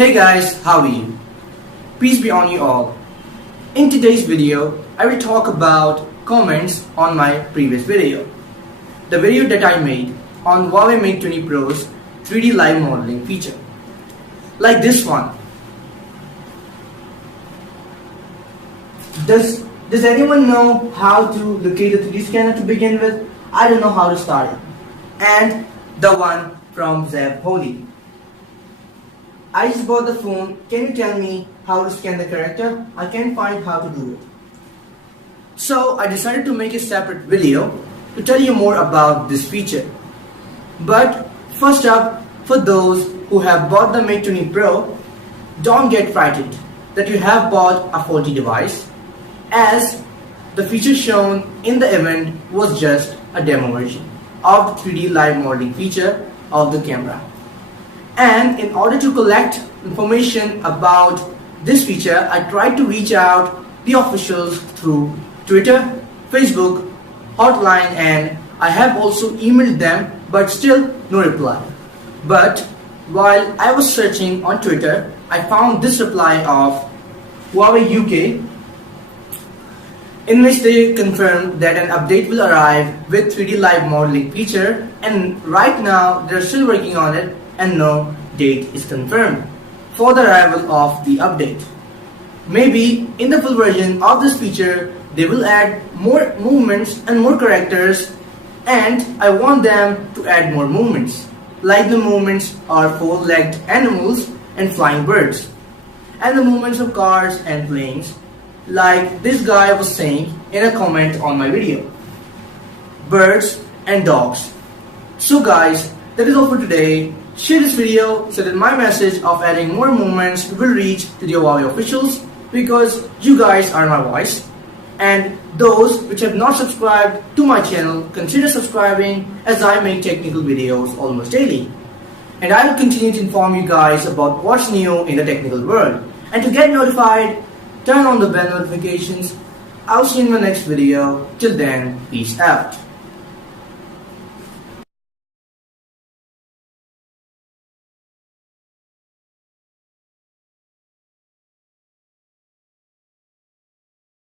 Hey guys, how are you? Peace be on you all. In today's video, I will talk about comments on my previous video. The video that I made on Huawei Mate 20 Pro's 3D live modeling feature. Like this one. Does anyone know how to locate a 3D scanner to begin with? I don't know how to start it. And the one from Zeb Holy. I just bought the phone. Can you tell me how to scan the character? I can't find how to do it. So I decided to make a separate video to tell you more about this feature. But first up, for those who have bought the Mate 20 Pro, don't get frightened that you have bought a faulty device, as the feature shown in the event was just a demo version of the 3D live modeling feature of the camera. And in order to collect information about this feature, I tried to reach out the officials through Twitter, Facebook, hotline, and I have also emailed them, but still no reply. But while I was searching on Twitter, I found this reply of Huawei UK, in which they confirmed that an update will arrive with 3D live modeling feature, and right now they're still working on it and no date is confirmed for the arrival of the update. Maybe in the full version of this feature they will add more movements and more characters, and I want them to add more movements, like the movements are four-legged animals and flying birds, and the movements of cars and planes, like this guy was saying in a comment on my video, birds and dogs. So guys, that is all for today. Share this video so that my message of adding more movements will reach to the Huawei officials, because you guys are my voice. And those which have not subscribed to my channel, consider subscribing, as I make technical videos almost daily. And I will continue to inform you guys about what's new in the technical world. And to get notified, turn on the bell notifications. I'll see you in my next video. Till then, peace out.